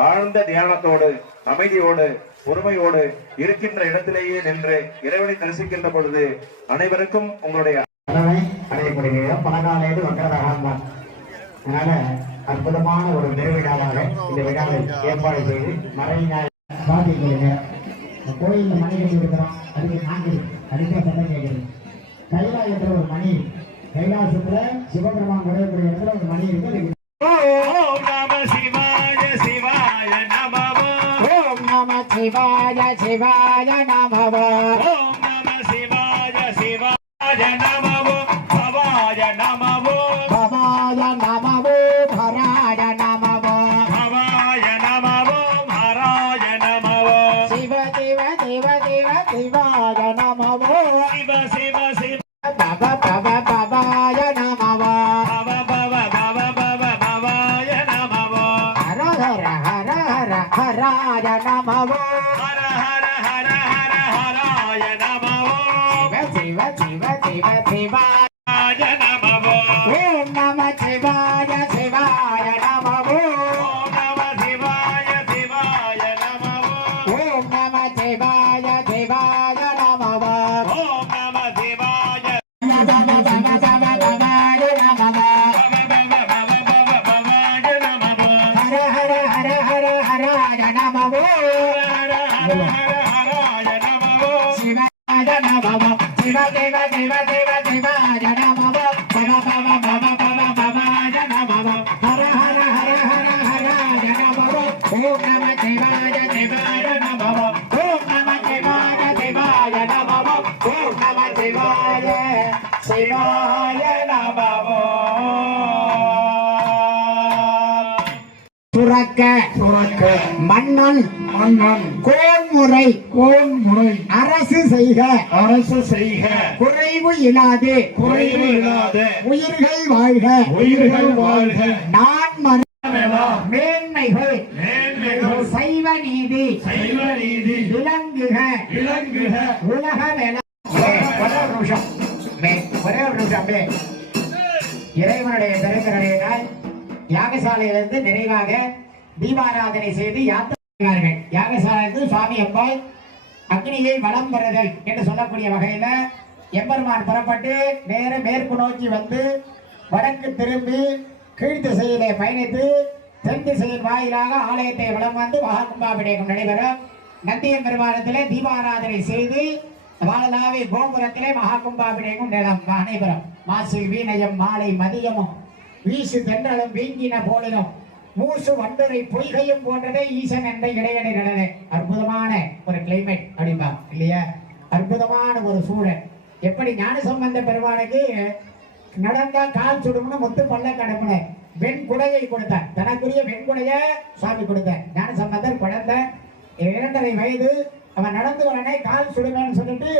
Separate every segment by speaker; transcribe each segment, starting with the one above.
Speaker 1: ஆழ்ந்த தியானத்தோடு அமைதியோடு பொறுமையோடு இருக்கின்ற இடத்திலேயே நின்று இறைவனை தரிசிக்கின்ற பொழுது அனைவருக்கும் உங்களுடைய
Speaker 2: கனவை அடையக்கூடிய பலகாலேடு வக்கரகாந்தான் அதனால அற்புதமான ஒரு திருவிழாவாக இந்த விழாவை ஏற்பாடு செய்து மறைஞாய் பாதிக்கிறீங்க கோயில்ல மணி கட்டி இருக்கிறோம் அதுக்கு நாங்கள் அதுக்கே சட்டம் கேட்குது கைலாயத்துல ஒரு மணி கைலாசத்துல சிவபெருமான் உடையக்கூடிய இடத்துல ஒரு மணி இருக்கு
Speaker 3: శివాయ శివాయ నమ. ఓం నమ
Speaker 2: శివాయ శివాయ నమ. భవాయ నమ
Speaker 3: ஓம் நம சிவாய சிவாய
Speaker 2: துறக்க. துறக்க. மன்னன். மன்னன். கோன்முறை கோன்முறை அரசு செய்க.
Speaker 3: அரசு செய்க.
Speaker 2: குறைவு இல்லாது.
Speaker 3: குறைவு இல்லாத.
Speaker 2: உயிர்கள் வாழ்க.
Speaker 3: உயிர்கள் வாழ்க.
Speaker 2: நான் மேன்மைகள்.
Speaker 3: மேன்மைகள்.
Speaker 2: சைவ நீதி.
Speaker 3: சைவ நீதி.
Speaker 2: விளங்குக.
Speaker 3: விளங்குக.
Speaker 2: உலக வேள ஒரே ஒரு நிமிஷம். மே, ஒரே ஒரு நிமிஷம் மே. இறைவனுடைய நாள் யாகசாலையிலிருந்து நிறைவாக தீபாராதனை செய்து யாத்திரை யாகசாலையிலிருந்து சுவாமி அம்பாள் அக்னியை வலம் பெறுதல் என்று சொல்லக்கூடிய வகையில எம்பெருமான் புறப்பட்டு நேர மேற்கு நோக்கி வந்து வடக்கு திரும்பி கீழ் திசையிலே பயணித்து தென் திசையின் வாயிலாக ஆலயத்தை வளம் வந்து மகாகும்பாபிடேகம் நடைபெறும். நந்தியம் பெருமானத்திலே தீபாராதனை செய்து வாழலாவை கோபுரத்திலே மகாகும்பாபிடேகம் நிலம் அனைவரும். மாசில் வீணயம் மாலை மதியமும். வீசு தென்றலும் வீங்கின போலினும். மூசு வண்டரை பொய்கையும் போன்றதே ஈசன் என்ற இடையடை நடனே அற்புதமான ஒரு கிளைமேட் அப்படிம்பா இல்லையா? அற்புதமான ஒரு சூழல். எப்படி ஞான சம்பந்த பெருமானுக்கு நடந்தா கால் சுடும்னு முத்து பல்ல கடப்புன வெண் குடையை கொடுத்தார் தனக்குரிய வெண்குடைய சுவாமி கொடுத்தார் ஞான சம்பந்தர் குழந்த இரண்டரை வயது அவன் நடந்து வரனே கால் சுடுங்கன்னு சொல்லிட்டு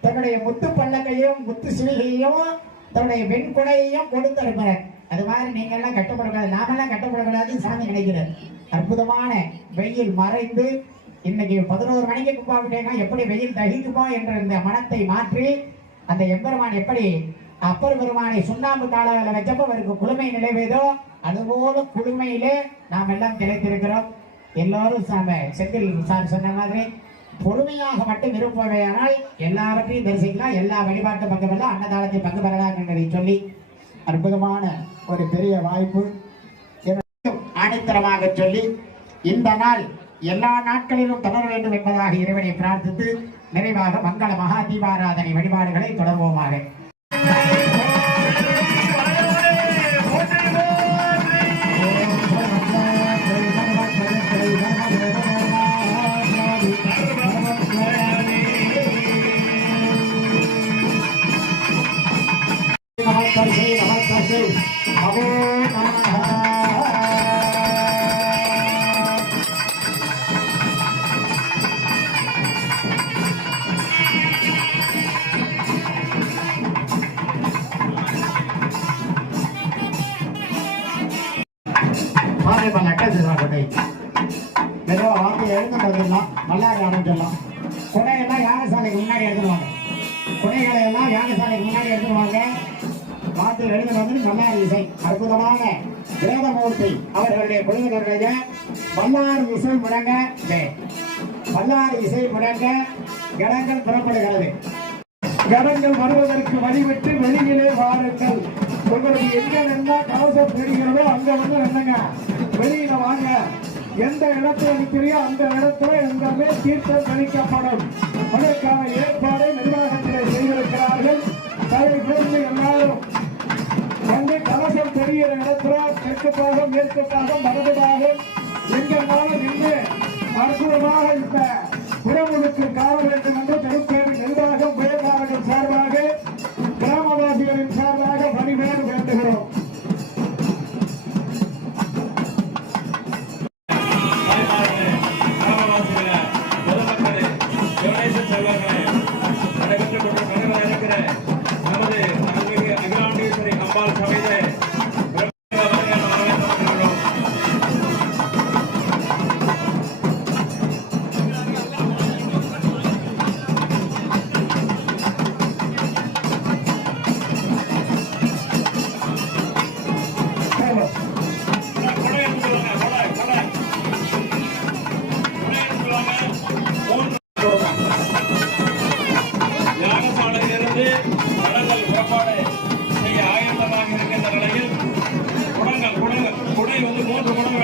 Speaker 2: தன்னுடைய முத்து பல்லக்கையும் முத்து சிவிகையும் தன்னுடைய வெண்குடையையும் கொடுத்திருப்பார் அது மாதிரி நீங்க எல்லாம் கட்டப்படக்கூடாது நாமெல்லாம் கட்டப்படக்கூடாதுன்னு சாமி நினைக்கிறார் அற்புதமான வெயில் மறைந்து இன்னைக்கு பதினோரு மணிக்கு கும்பாபிஷேகம் எப்படி வெயில் தகிக்குமோ என்ற இந்த மனத்தை மாற்றி அந்த எம்பெருமான் எப்படி அப்பர் பெருமானை சுண்ணாம்பு காலால வச்சப்ப அவருக்கு குளுமை நிலைவேதோ அதுபோல குளுமையிலே நாம் எல்லாம் திளைத்திருக்கிறோம். எல்லாரும் சாம செந்தில் சார் சொன்ன மாதிரி பொறுமையாக மட்டும் இருப்பவையானால் எல்லாவற்றையும் தரிசிக்கலாம். எல்லா வழிபாட்டு பங்கு பெறலாம் அன்னதானத்தை பங்கு பெறலாம் என்பதை சொல்லி அற்புதமான ஒரு பெரிய வாய்ப்பு. ஆணித்தரமாக சொல்லி இந்த நாள் எல்லா நாட்களிலும் தொடர வேண்டும் என்பதாக இறைவனை பிரார்த்தித்து நிறைவாக மங்கள மகா தீபாராதனை வழிபாடுகளை தொடர்வோமாக. நமஸ்தே நமஸ்தே நமோ நமः பாதை பண்ண அட்டா கொண்டை ஏதோ வாங்கி எழுந்து வந்துடலாம் ஆரம்பிச்சிடலாம் குழுவினருடைய பல்லாறு இசை முழங்க மே. இசை முழங்க கடங்கள் புறப்படுகிறது.
Speaker 4: கடங்கள் வருவதற்கு வழிவிட்டு வெளியிலே வாருங்கள். உங்களுக்கு எங்க நின்னா கலசம் தெரிகிறதோ அங்க வந்து நின்னுங்க வெளியில வாங்க. எந்த இடத்துல நிற்கிறியோ அந்த இடத்துல எங்கமே தீர்த்தம் கணிக்கப்படும். அதற்கான ஏற்பாடை நிர்வாகத்திலே செய்திருக்கிறார்கள். தயவு எல்லாரும் வந்து கலசம் தெரிகிற இடத்துல தெற்கு பாகம் மேற்கு பாகம் வலது பாகம் எங்கென்னாலும் நின்று அற்புதமாக இந்த புறமுழுக்கு காண வேண்டும் என்று திருப்பேர் நிர்வாகம் உயர்வாளர்கள் சார்பாக கிராமவாசிகளின் சார்பாக பணிவேறு வேண்டுகிறோம்
Speaker 3: நமது அருள்மிகு அகிலாண்டேஸ்வரி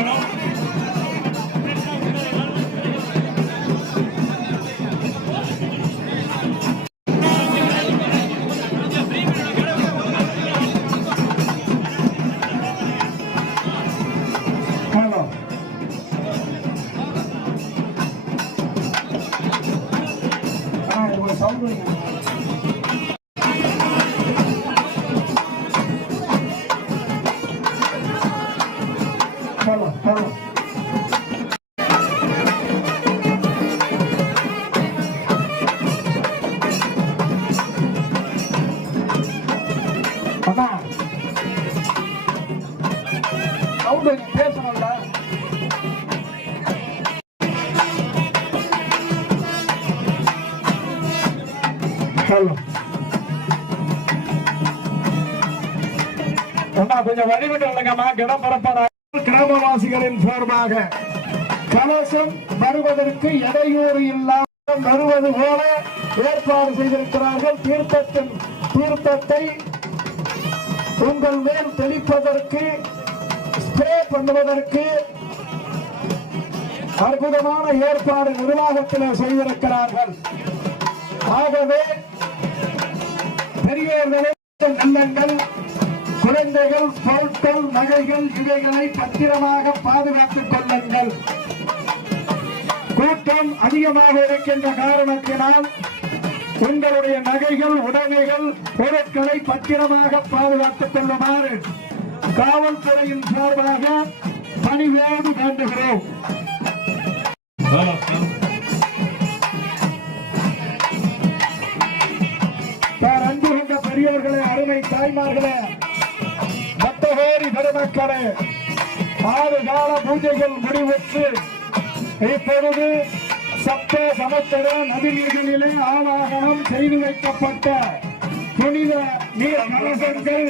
Speaker 4: Bruno. கொஞ்சம் வழிவிட்டு இல்லைங்கம்மா கிடம் கிராமவாசிகளின் சார்பாக கலசம் வருவதற்கு இடையூறு இல்லாமல் வருவது போல ஏற்பாடு செய்திருக்கிறார்கள். தீர்த்தத்தின் தீர்த்தத்தை உங்கள் மேல் தெளிப்பதற்கு ஸ்ப்ரே பண்ணுவதற்கு அற்புதமான ஏற்பாடு நிர்வாகத்தில் செய்திருக்கிறார்கள். ஆகவே பெரியோர்களே நல்லங்கள் குழந்தைகள் பொருட்கள் நகைகள் இவைகளை பத்திரமாக பாதுகாத்துக் கொள்ளுங்கள். கூட்டம் அதிகமாக இருக்கின்ற காரணத்தினால் உங்களுடைய நகைகள் உடைமைகள் பொருட்களை பத்திரமாக பாதுகாத்துக் கொள்ளுமாறு காவல்துறையின் சார்பாக பணிவேறு வேண்டுகிறோம். பெரியோர்களே அருமை தாய்மார்களே பக்தகோரி பெருமக்களே ஆறு கால பூஜைகள் முடிவுற்று இப்பொழுது சப்த சமஸ்தர நதிநீர்களிலே ஆவாகனம் செய்து வைக்கப்பட்ட புனித நீர் கலசங்கள்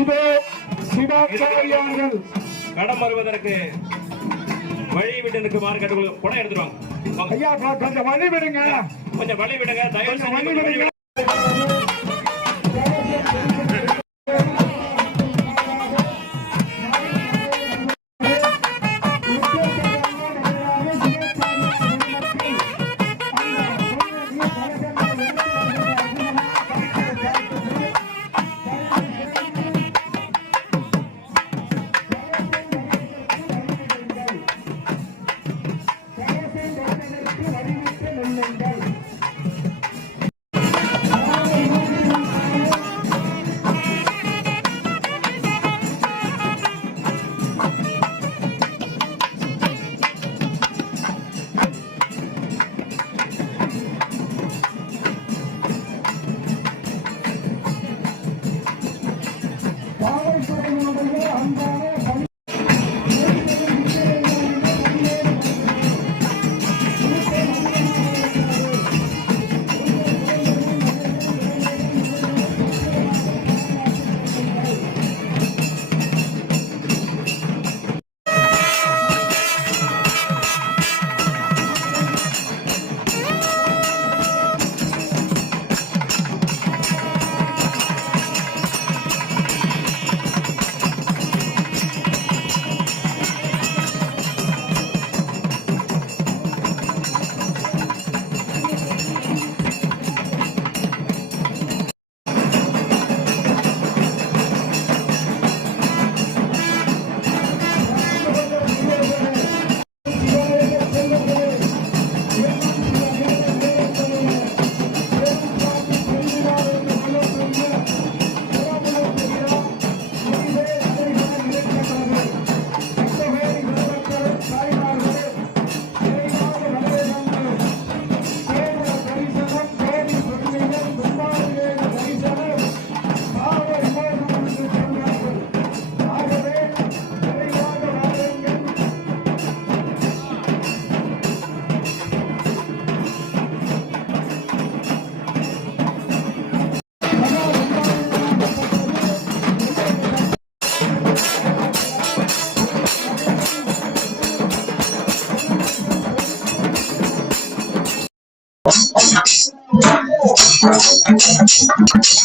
Speaker 4: இதோ சிவாச்சாரியார்கள்.
Speaker 3: கடம் வருவதற்கு வழி விட்டு நிற்குமாறு கேட்டுக்கொள்ள குடம் எடுத்துட்டு வாங்க. வாங்க
Speaker 4: ஐயா கொஞ்சம் வழி விடுங்க.
Speaker 3: கொஞ்சம் வழி விடுங்க. தயவு
Speaker 4: வழி விடுங்க.
Speaker 2: I'm sorry.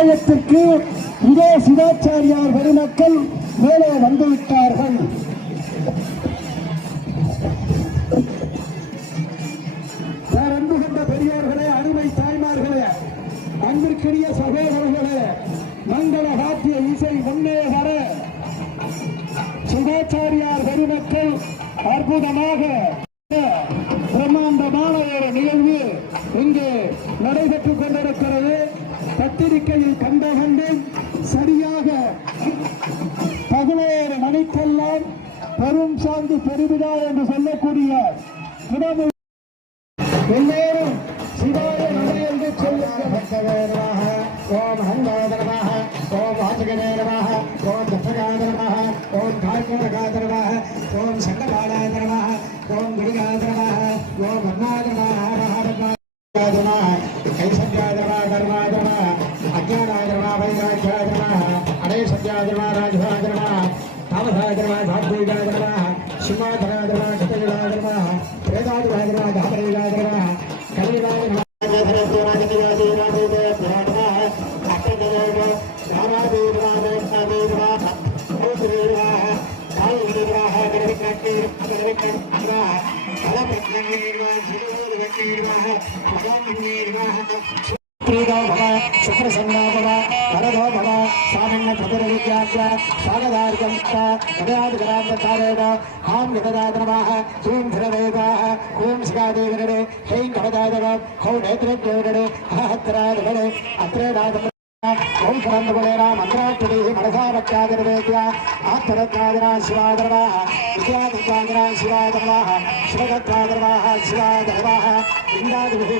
Speaker 2: ஆலயத்திற்கு இதே சிவாச்சாரியார் பெருமக்கள் மேலே வந்துவிட்டார்கள். வேற அன்பு கொண்ட பெரியோர்களே அருமை தாய்மார்களே அன்பிற்குரிய சகோதரர்களே மங்கள காத்திய இசை முன்னே வர சிவாச்சாரியார் பெருமக்கள் அற்புதமாக பிரம்மாண்டமான ஒரு நிகழ்வு இங்கு நடைபெற்றுக் கொண்டிருக்கிறது. பத்திரிகையில் கண்ட கண்டேன் சரியாக பதினோரு மணிக்கெல்லாம் பெரும் சார்ந்து பெருமிதா என்று சொல்லக்கூடிய இடமு प्रीतो भव सुप्रसन्नो भव वरदो भव स्वामिन्न प्रतिरविद्याच्च स्वागतार्घं च गदादिगरान्तचारेण हां गतदातनमाः ह्रीं धरवेदाः ह्रीं शिखादेविरडे ह्रीं कवदादव हौ नेत्रज्ञविरडे अहत्रादिवडे अत्रेडादव ஓம் புரந்தபுலேனா மந்திராட்டுடைய மனசாபத்யாதிர்வேத்யா ஆத்மரத்னாதினா சிவாதர்வாக வித்யாதித்யாதினா சிவாதர்வாக சிவகத்வாதர்வாக சிவாதர்வாக இந்தாதிபதி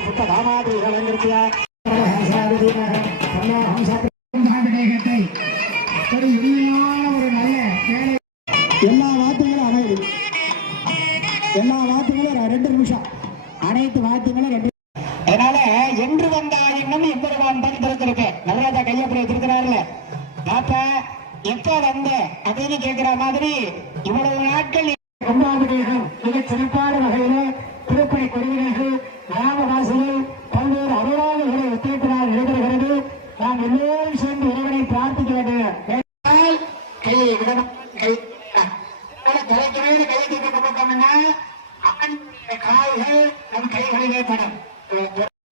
Speaker 2: அவனுடைய கால்கள் நம் கைகளிலே படும்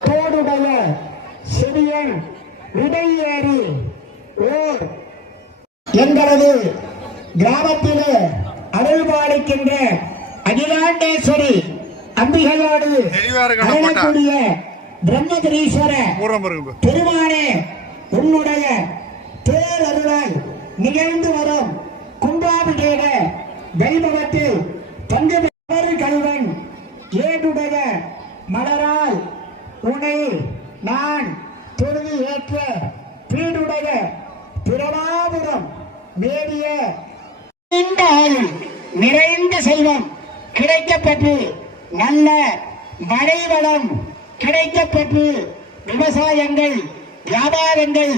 Speaker 2: தோடுடைய செடியன் விடையேறி ஓர் எங்களது கிராமத்திலே அருள்பாலிக்கின்ற அகிலாண்டேஸ்வரி அம்பிகையோடு அருளக்கூடிய பிரம்மகிரீஸ்வர பெருமானே உன்னுடைய பேரருளால் நிகழ்ந்து வரும் கும்பாபிஷேக வைபவத்தில் பங்கு பெறும் மலரேட்டுடைய மலரால் உனை நான் துருதி ஏற்ற பீடுடைய திருவாபுரம் வேடிய நிறைந்த செல்வம் கிடைக்கப்பட்டு
Speaker 5: நல்ல மழைவளம் கிடைக்கப்பட்டு விவசாயங்கள் வியாபாரங்கள்.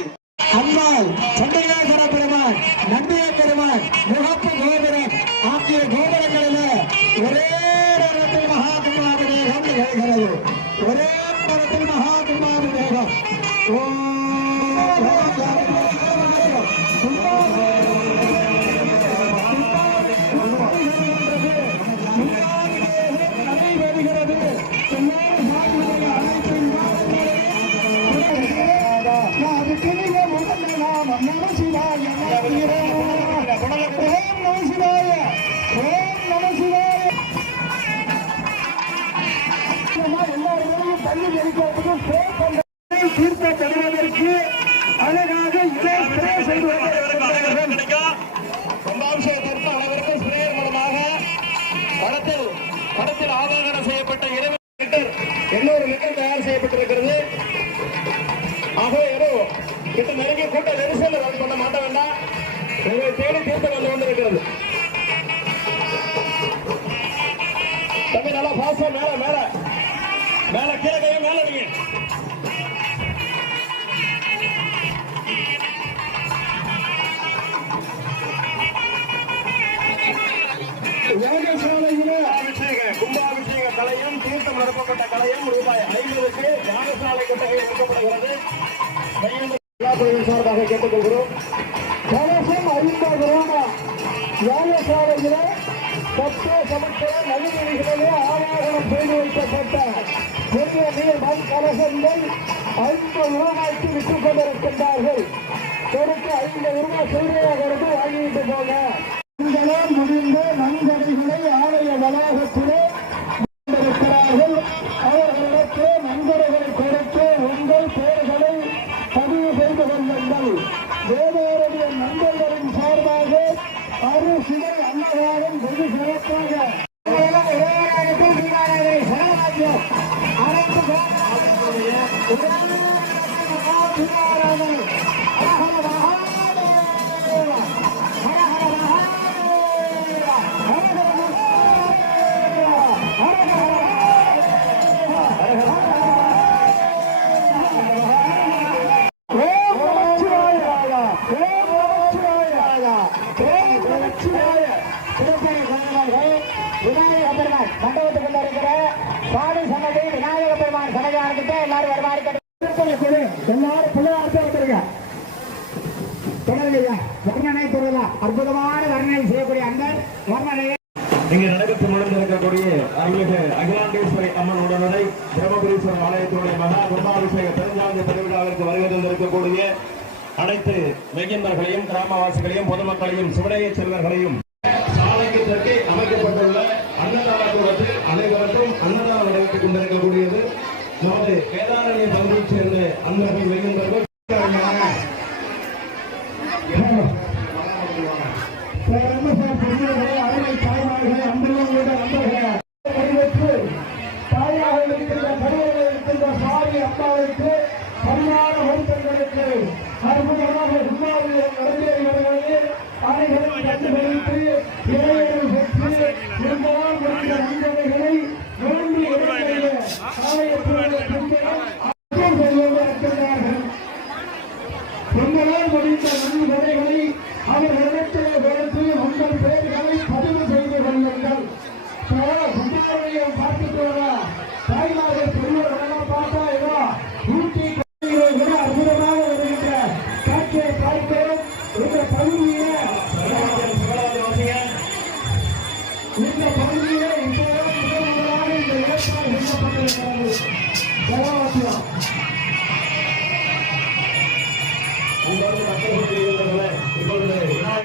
Speaker 5: அம்மாள் சந்திரநாத பெருமான் நம்பிய பெருமான் முகப்பு கோபுரம் ஆகிய
Speaker 3: கோபுரம் ಧರೆಯು ಒರೇ ಪರತು ಮಹಾಭಿಮಾನಿ ದೇವ ಓಂ பந்து மேல மேல. மேல கீழே கைய மேல நீங்க கும்பாபிஷேக கலையும் தீர்த்தம் நடத்தப்பட்ட கலையும் ரூபாய் ஐம்பதுக்கு யாகசாலை கொட்டகை எடுக்கப்படுகிறது.
Speaker 2: ஐம்பது ரூபாய்க்கு விற்றுக் கொண்டிருக்கின்றார்கள். கொடுத்து ஐம்பது ரூபாய் சூரியனை கொடுத்து வாங்கிட்டு போங்க. முடிந்து நன்கடைகளை ஆலய வளாகத்திலே அனைத்து
Speaker 4: மெய்யன்பர்களையும் கிராமவாசிகளையும் பொதுமக்களையும் சிவனைய செல்வர்களையும் சாலைக்கு தெற்கே அமைக்கப்பட்டுள்ள அன்னதான கூடத்தில் அனைவருக்கும் அன்னதானம் நடத்தி கொண்டிருக்கக்கூடியது. நமது கேதாரணிய பகுதியைச் சேர்ந்த அன்பர்கள்